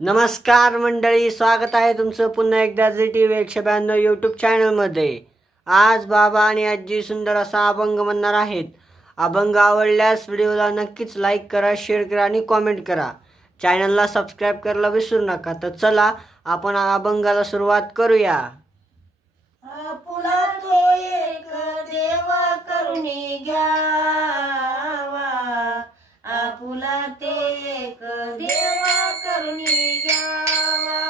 नमस्कार मंडळी, स्वागत आहे तुमचं पुन्हा एकदा ZTV 192 यूट्यूब चॅनलमध्ये। आज बाबा आणि आजी सुंदर असा अभंग म्हणणार आहेत। अभंग आवडल्यास व्हिडिओला नक्कीच लाईक करा, शेअर करा आणि कमेंट करा। चॅनलला सबस्क्राइब करायला विसरू नका। तर चला आपण अभंगाला सुरुवात करूया। आपुला तो एक देवा करुणी घ्यावा, आपुला ते एक देवा करुणी घ्यावा,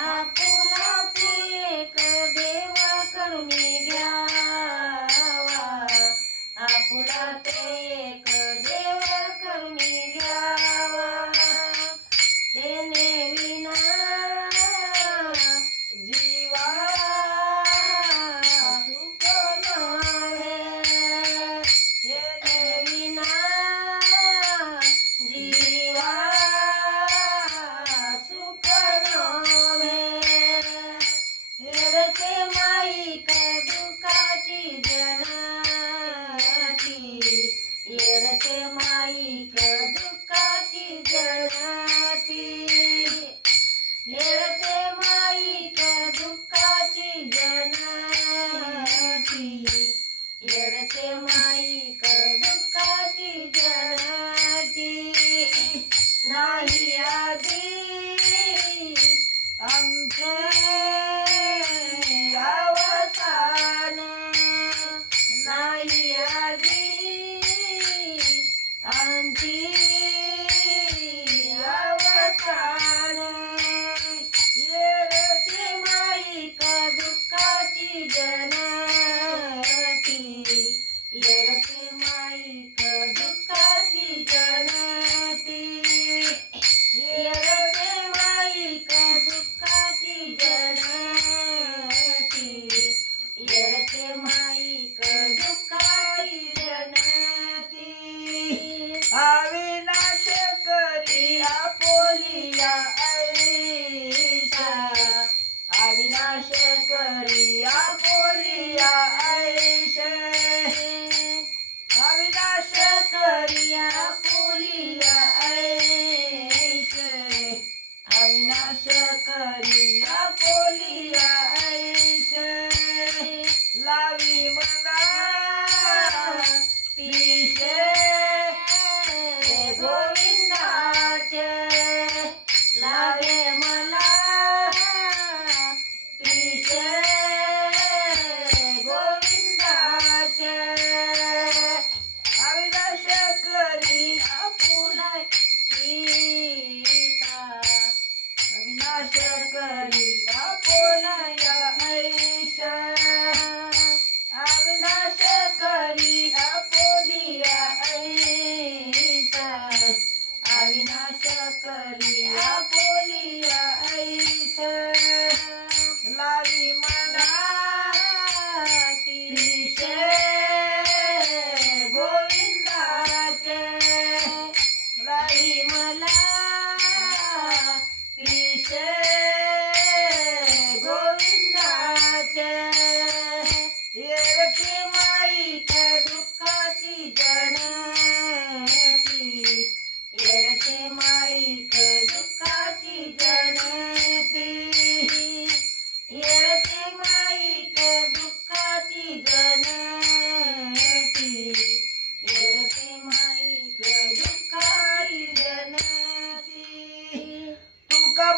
आपुला ते एक देवा करुणी घ्यावा, आपुला ते एक देवा करुणी घ्यावा। तेने विना जीवा सुख नव्हे, तेने विना जीवा सुख नव्हे। हेरते माईक दुःखाची जनाती, हेरते माईक दुःखाची जनाती, हेरते माईक दुःखाची जनाती, हेरते माईक दुःखाची जनाती। नाही आधी आमचे अवसान, नाही आधी आमची अवसान। येरते माईक दुःखाची जनाती, येरते माईक दुःखाची जनाती, येरते माईक दुःखाची जनाती, येरते माईक दुःखाची जनाती। अविनाश करी आपोलिया ऐसा, अविनाश करी आपोलिया ऐसे, अविनाश करी आपोलिया ऐसे, अविनाश करी आपोलिया ऐसे। लावी मना पिशे गोविंदाचे, लावे मला पिशे गोविंदाचे। अविनाश करी आपुला सीता, अविनाश करी आपुलया ऐशा, अविनाश करी आपुलिया ऐशा, अविनाश करी आपुलिया ऐशा। लावी मना पिशे गोविंदाचे, लावी मला पिशे गोविंदाचे। येरते माईक दुःखाची जनाती, येरते माईक दुःखाची जनाती, येरते माईक दुःखाची जनाती, येरते माईक दुःखाची जनाती। तुका